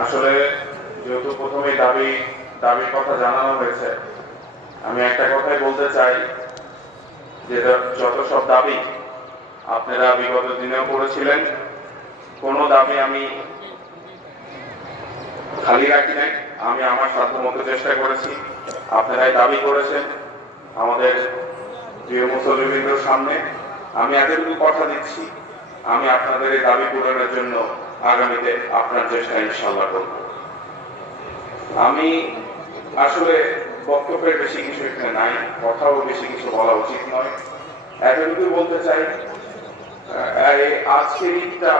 আসলে যেহেতু প্রথমে দাবি, দাবির কথা জানানো হয়েছে, আমি একটা কথাই বলতে চাই যে যত সব দাবি আপনারা বিগত দিনেও করেছিলেন, কোনো দাবি আমি খালি রাখি নাই। আমি আমার সাধ্য মতো চেষ্টা করেছি। আপনারাই দাবি করেছেন আমাদের প্রিয় মুসলিমদের সামনে। আমি এতটুকু কথা দিচ্ছি। আমি আপনাদের এই দাবি পূরণের জন্য আগামীতে আপনার চেষ্টা ইনশাল্লাহ করব। আমি আসলে বক্তব্যের বেশি কিছু এখানে নাই, কথাও বেশি কিছু বলা উচিত নয়। এতটুকু বলতে চাই আজকের ঈদটা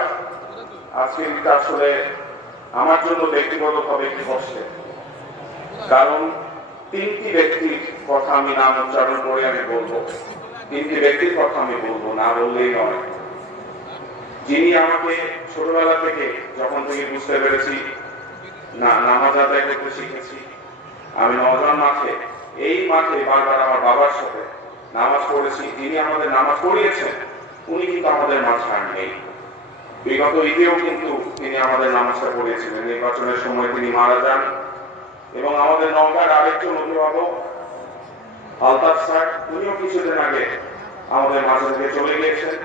আজকের ঈদটা আসলে আমার জন্য ব্যক্তিগতভাবে একটি কষ্টের কারণ তিনটি ব্যক্তির কথা আমি নাম উচ্চারণ করে আমি বলব। তিনটি ব্যক্তির কথা আমি বলব, না বললেই নয়। যিনি আমাকে ছোটবেলা থেকে যখন থেকে বুঝতে পেরেছি নামাজ আদায় করতে শিখেছি, আমি নজন মাঠে, এই মাঠে বারবার আমার বাবার সাথে নামাজ পড়েছি, যিনি আমাদের নামাজ পড়িয়েছেন, উনি কিন্তু আমাদের মাঝখান নেই। বিগত ঈদেও কিন্তু তিনি আমাদের নামাজটা পড়িয়েছিলেন। নির্বাচনের সময় তিনি মারা যান এবং আমাদের নৌকার আরেকজন অভিভাবক, আলতাফ স্যার উনিও কিছুদিন আগে আমাদের মাঝে থেকে চলে গিয়েছেন।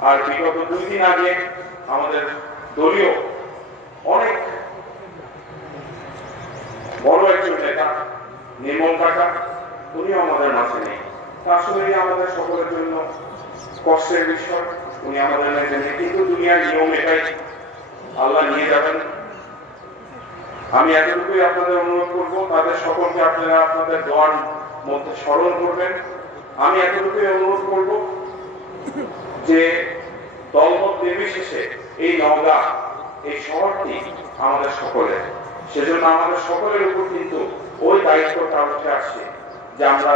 আর বিগত দুই দিন আগে আমাদের দলীয় অনেক বড় একজন নেতা, নির্মল কাকা উনিও আমাদের মাঝে নেই। তা আসলে আমাদের সকলের জন্য কষ্টের বিষয়, উনি আমাদের মাঝে নেই। কিন্তু দুনিয়ার নিয়ম এটাই, আল্লাহ নিয়ে যাবেন। আমি এতটুকুই আপনাদের অনুরোধ করব, তাদের সকলকে আপনারা আপনাদের দোয়ার মধ্যে স্মরণ করবেন। আমি এতটুকুই অনুরোধ করব যে দলমত নির্বিশেষে এই নওগাঁ, এই শহরটি আমাদের সকলের। সেজন্য আমাদের সকলের উপর কিন্তু ওই দায়িত্বটা উঠে আসছে যে আমরা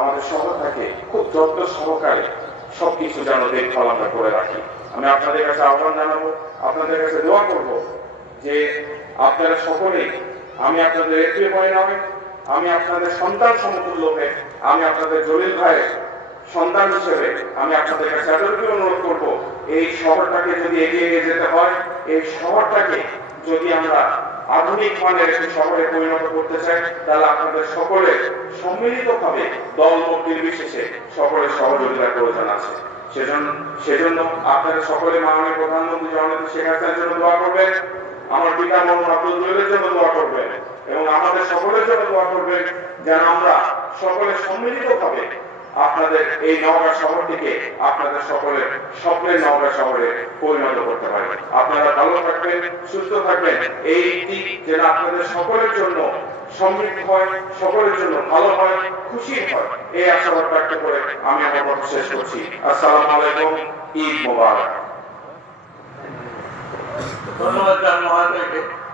আমাদের শহরটাকে খুব যত্ন সহকারে সবকিছু যেন দেখভাল আমরা করে রাখি। আমি আপনাদের কাছে আহ্বান জানাব, আপনাদের কাছে দোয়া করব যে আপনারা সকলেই, আমি আপনাদের একটি ভয় নয় আমি আপনাদের সন্তান সমতুল্য হয়ে, আমি আপনাদের জলিল ভাইয়ের সন্তান হিসেবে আমি আপনাদের কাছে এতটুকু অনুরোধ করব, এই শহরটাকে যদি এগিয়ে নিয়ে যেতে হয়, এই শহরটাকে যদি আমরা আধুনিক মানের একটি শহরে পরিণত করতে চাই, তাহলে আপনাদের সকলের সম্মিলিতভাবে দল মত নির্বিশেষে সকলের সহযোগিতার প্রয়োজন আছে। সেজন্য সেজন্য আপনারা সকলে মাননীয় প্রধানমন্ত্রী জননেত্রী শেখ হাসিনার জন্য দোয়া করবেন, আমার পিতা মোহাম্মদ আব্দুল জলিলের জন্য দোয়া করবেন, এবং আমাদের সকলের জন্য দোয়া করবেন, যেন আমরা সকলে সম্মিলিতভাবে আপনাদের এই নওগাঁ শহরটিকে আপনাদের সকলের স্বপ্নের নওগাঁ শহরে পরিণত করতে পারে। আপনারা ভালো থাকবেন, সুস্থ থাকবেন। এই দিক যেন আপনাদের সকলের জন্য সমৃদ্ধ হয়, সকলের জন্য ভালো হয়, খুশি হয়, এই আশাবাদ ব্যক্ত করে আমি আমার কথা শেষ করছি। আসসালামু আলাইকুম, ঈদ মোবারক। ধন্যবাদ